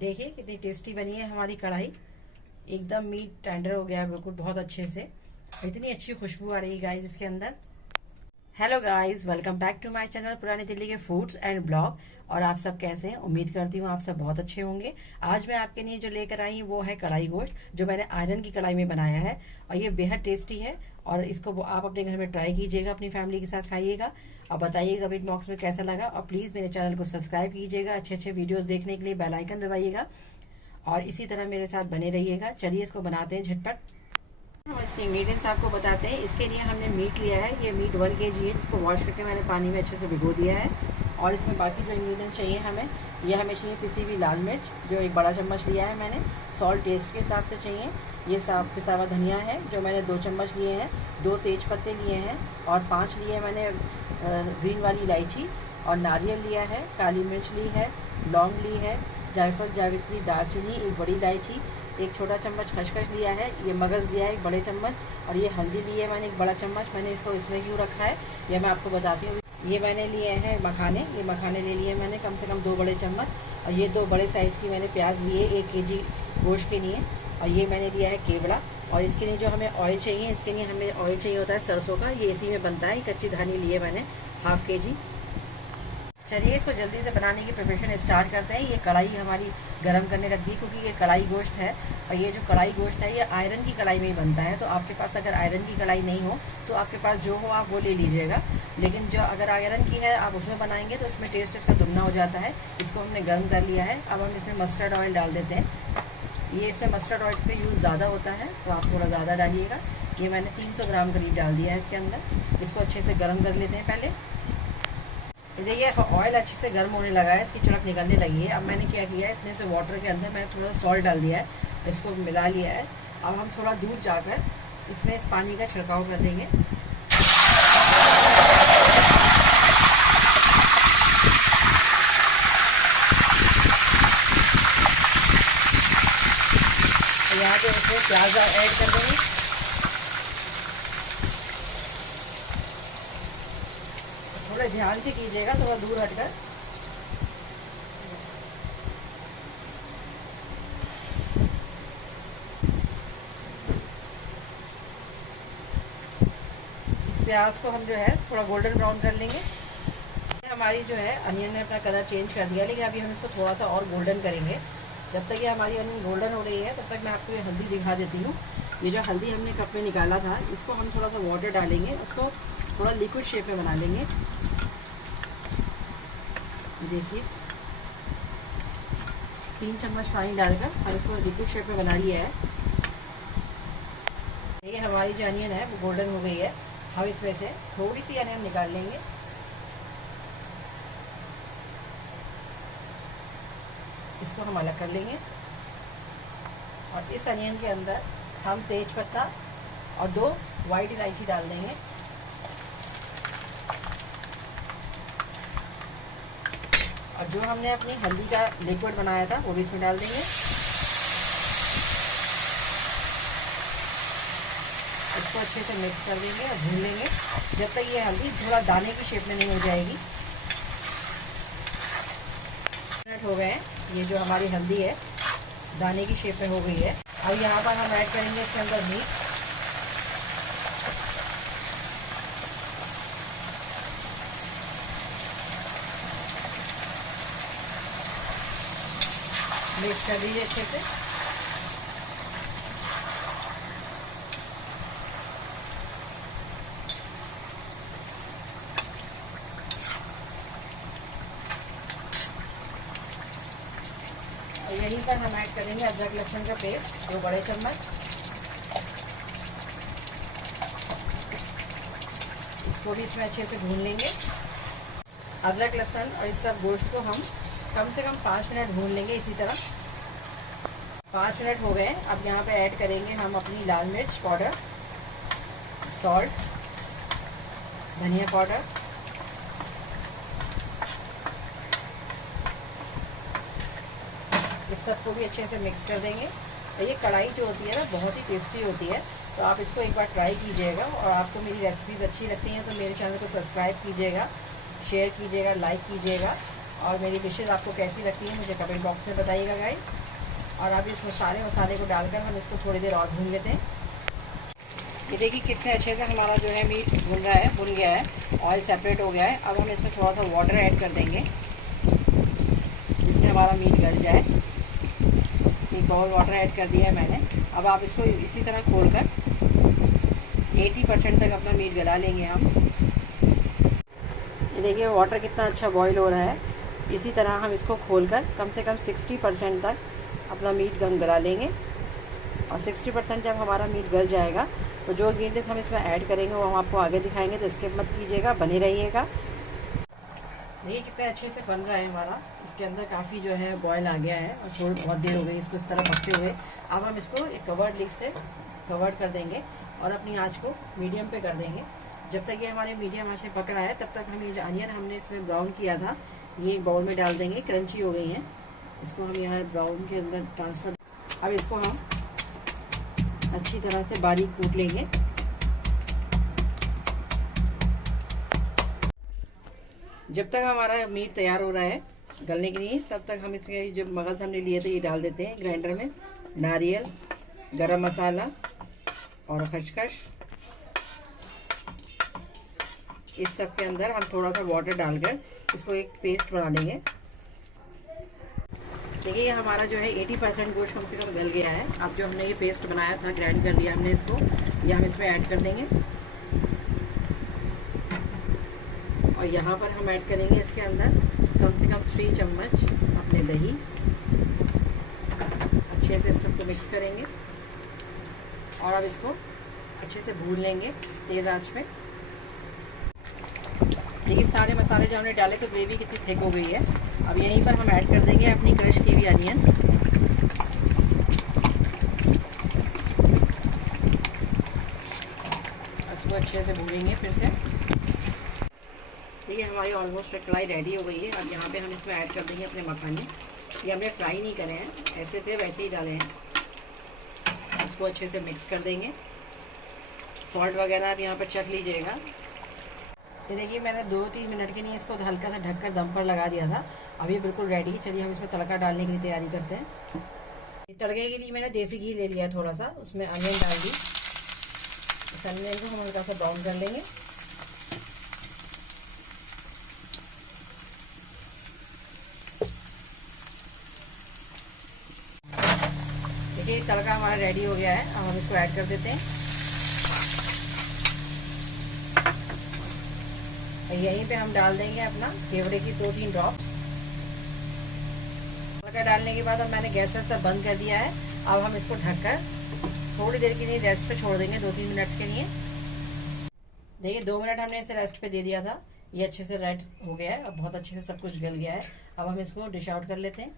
देखिए कितनी टेस्टी बनी है हमारी कढ़ाई। एकदम मीट टेंडर हो गया बिल्कुल, बहुत अच्छे से। इतनी अच्छी खुशबू आ रही है गाइस इसके अंदर। Hello guys, welcome back to my channel पुरानी दिल्ली के फूड्स एंड ब्लॉग। और आप सब कैसे हैं? उम्मीद करती हूँ आप सब बहुत अच्छे होंगे। आज मैं आपके लिए जो लेकर आई हूँ वो है कढ़ाई गोश्त, जो मैंने आयरन की कढ़ाई में बनाया है। और ये बेहद टेस्टी है और इसको आप अपने घर में ट्राई कीजिएगा, अपनी फैमिली के साथ खाइएगा और बताइएगा कमेंट बॉक्स में कैसा लगा। और प्लीज मेरे चैनल को सब्सक्राइब कीजिएगा, अच्छे अच्छे वीडियोस देखने के लिए बेल आइकन दबाइएगा और इसी तरह मेरे साथ बने रहिएगा। चलिए इसको बनाते हैं झटपट। हम इसके इंग्रेडिएंट्स आपको बताते हैं। इसके लिए हमने मीट लिया है, ये मीट 1 kg है, जिसको वॉश करके मैंने पानी में अच्छे से भिगो दिया है। और इसमें बाकी जो इंग्रेडिएंट्स चाहिए हमें चाहिए पिसी हुई लाल मिर्च, जो 1 बड़ा चम्मच लिया है मैंने। सॉल्ट टेस्ट के हिसाब से चाहिए। ये साफ पिसा हुआ धनिया है जो मैंने 2 चम्मच लिए हैं। 2 तेज पत्ते लिए हैं और 5 लिए हैं मैंने ग्रीन वाली इलायची। और नारियल लिया है, काली मिर्च ली है, लौंग ली है, जायफल, जावित्री, दालचीनी, 1 बड़ी इलायची, 1 छोटा चम्मच खसखस लिया है, ये मगज़ लिया है 1 बड़े चम्मच, और ये हल्दी ली है मैंने 1 बड़ा चम्मच। मैंने इसको इसमें क्यों रखा है ये मैं आपको बताती हूँ। ये मैंने लिए हैं मखाने, ये मखाने ले लिए मैंने कम से कम 2 बड़े चम्मच। और ये 2 बड़े साइज़ की मैंने प्याज लिए 1 kg गोश्त के लिए। और ये मैंने लिया है केवड़ा। और इसके लिए जो हमें ऑयल चाहिए, इसके लिए हमें ऑयल चाहिए होता है सरसों का, ये इसी में बनता है। कच्ची धानी लिए मैंने 1/2 kg। चलिए इसको जल्दी से बनाने की प्रिपरेशन स्टार्ट करते हैं। ये कढ़ाई हमारी गर्म करने रख दी, क्योंकि ये कढ़ाई गोश्त है। और ये जो कढ़ाई गोश्त है ये आयरन की कढ़ाई में ही बनता है। तो आपके पास अगर आयरन की कढ़ाई नहीं हो तो आपके पास जो हो आप वो ले लीजिएगा। लेकिन जो अगर आयरन की है आप उसमें बनाएंगे तो इसमें टेस्ट इसका दुगना हो जाता है। इसको हमने गर्म कर लिया है। अब हम इसमें मस्टर्ड ऑयल डाल देते हैं। ये इसमें मस्टर्ड ऑयल पे यूज़ ज़्यादा होता है तो आप थोड़ा ज़्यादा डालिएगा। ये मैंने 300 ग्राम करीब डाल दिया है इसके अंदर। इसको अच्छे से गर्म कर लेते हैं पहले। देखिए ऑयल अच्छे से गर्म होने लगा है, इसकी चड़क निकलने लगी है। अब मैंने क्या किया है, इतने से वाटर के अंदर मैंने थोड़ा सॉल्ट डाल दिया है, इसको मिला लिया है। अब हम थोड़ा दूर जाकर इसमें इस पानी का छिड़काव कर देंगे। यहाँ पे इसमें प्याज ऐड कर देंगे। थोड़ा ध्यान से कीजिएगा, थोड़ा दूर हटकर। इस प्याज को हम जो है थोड़ा गोल्डन ब्राउन कर लेंगे। हमारी जो है अनियन ने अपना कलर चेंज कर दिया, लेकिन अभी हम इसको थोड़ा सा और गोल्डन करेंगे। जब तक ये हमारी अनियन गोल्डन हो रही है तब तक मैं आपको ये हल्दी दिखा देती हूँ। ये जो हल्दी हमने कप में निकाला था, इसको हम थोड़ा सा वाटर डालेंगे, उसको थोड़ा लिक्विड शेप में बना लेंगे। देखिए 3 चम्मच पानी डालकर हम इसको लिक्विड शेप में बना लिया है। ये हमारी जो अनियन है वो गोल्डन हो गई है। हम इसमें से थोड़ी सी अनियन निकाल लेंगे। इसको हम अलग कर लेंगे और इस अनियन के अंदर हम तेज पत्ता और 2 वाइट इलायची डाल देंगे। और जो हमने अपनी हल्दी का लिक्विड बनाया था वो भी इसमें डाल देंगे। इसको अच्छे से मिक्स कर देंगे और भून लेंगे जब तक ये हल्दी थोड़ा दाने की शेप में नहीं हो जाएगी। मिनट हो गए हैं, ये जो हमारी हल्दी है दाने की शेप में हो गई है। अब यहाँ पर हम ऐड करेंगे इसके अंदर मीट। मिक्स कर दीजिए अच्छे से। और यहीं पर हम ऐड करेंगे अदरक लहसुन का पेस्ट 2 बड़े चम्मच। इसको भी इसमें अच्छे से भून लेंगे। अदरक लहसुन और इस सब गोश्त को हम कम से कम 5 मिनट भून लेंगे इसी तरह। 5 मिनट हो गए। अब यहाँ पे ऐड करेंगे हम अपनी लाल मिर्च पाउडर, सॉल्ट, धनिया पाउडर, इस सबको भी अच्छे से मिक्स कर देंगे। और ये कढ़ाई जो होती है ना बहुत ही टेस्टी होती है, तो आप इसको एक बार ट्राई कीजिएगा। और आपको मेरी रेसिपीज़ अच्छी लगती हैं तो मेरे चैनल को सब्सक्राइब कीजिएगा, शेयर कीजिएगा, लाइक कीजिएगा और मेरी डिशेज आपको कैसी लगती है मुझे कमेंट बॉक्स में बताइएगा गाइस। और अब इसमें सारे मसाले को डालकर हम इसको थोड़ी देर और भून लेते हैं। ये देखिए कितने अच्छे से हमारा जो है मीट भुन गया है, ऑयल सेपरेट हो गया है। अब हम इसमें थोड़ा सा वाटर ऐड कर देंगे जिससे हमारा मीट गल जाए। एक बाउल वाटर ऐड कर दिया है मैंने। अब आप इसको इसी तरह खोलकर 80% तक अपना मीट गला लेंगे हम। ये देखिए वाटर कितना अच्छा बॉईल हो रहा है। इसी तरह हम इसको खोलकर कम से कम 60% तक अपना मीट गला लेंगे। और 60% जब हमारा मीट गल जाएगा तो जो इंग्रेडिएंट्स हम इसमें ऐड करेंगे वो हम आपको आगे दिखाएंगे, तो स्किप मत कीजिएगा, बने रहिएगा। देखिए कितने अच्छे से बन रहा है हमारा। इसके अंदर काफ़ी जो है बॉयल आ गया है और थोड़ी बहुत देर हो गई इसको इस तरह पकते हुए। अब हम इसको एक कवर्ड लिड से कवर्ड कर देंगे और अपनी आंच को मीडियम पे कर देंगे। जब तक ये हमारे मीडियम आंच में पक रहा है तब तक हम ये जो अनियन हमने इसमें ब्राउन किया था ये एक बाउल में डाल देंगे। क्रंची हो गई हैं, इसको हम यहाँ ब्राउन के अंदर ट्रांसफ़र। अब इसको हम अच्छी तरह से बारीक कूट लेंगे। जब तक हमारा मीट तैयार हो रहा है गलने के लिए तब तक हम इसके जो मगज़ हमने लिए थे ये डाल देते हैं ग्राइंडर में। नारियल, गरम मसाला और खसखस, इस सब के अंदर हम थोड़ा सा वाटर डालकर इसको एक पेस्ट बना लेंगे। देखिए ये हमारा जो है 80% गोश्त कम से कम गल गया है। अब जो हमने ये पेस्ट बनाया था, ग्राइंड कर लिया हमने इसको, ये हम इसमें ऐड कर देंगे। और यहाँ पर हम ऐड करेंगे इसके अंदर कम से कम 3 चम्मच अपने दही। अच्छे से सबको मिक्स करेंगे और अब इसको अच्छे से भून लेंगे तेज़ आंच पे। देखिए सारे मसाले जो हमने डाले तो ग्रेवी कितनी थिक हो गई है। अब यहीं पर हम ऐड कर देंगे अपनी क्रश की हुई अनियन। इसको अच्छे से भूनेंगे फिर से। देखिए हमारी ऑलमोस्ट कढ़ाई रेडी हो गई है। अब यहाँ पे हम इसमें ऐड कर देंगे अपने मखाने। ये हमने फ्राई नहीं करे हैं, ऐसे थे वैसे ही डाले हैं। इसको अच्छे से मिक्स कर देंगे। सॉल्ट वगैरह आप यहाँ पर चख लीजिएगा। ये देखिए मैंने 2-3 मिनट के लिए इसको हल्का सा ढककर दम पर लगा दिया था। अब ये बिल्कुल रेडी है। चलिए हम इसमें तड़का डालने की तैयारी करते हैं। तड़के के लिए मैंने देसी घी ले लिया है थोड़ा सा, उसमें अनियन डाल दी। इस अनियन को हम हल्का सा ब्राउन कर लेंगे। देखिए तड़का हमारा रेडी हो गया है। अब हम इसको ऐड कर देते हैं। यहीं पे हम डाल देंगे अपना केवड़े की 2-3 ड्रॉप्स। तड़का डालने के बाद अब मैंने गैस सब बंद कर दिया है। अब हम इसको ढककर थोड़ी देर के लिए रेस्ट पे छोड़ देंगे, 2-3 मिनट्स के लिए। देखिए 2 मिनट हमने इसे रेस्ट पे दे दिया था। ये अच्छे से रेड हो गया है, अब बहुत अच्छे से सब कुछ गल गया है। अब हम इसको डिश आउट कर लेते हैं।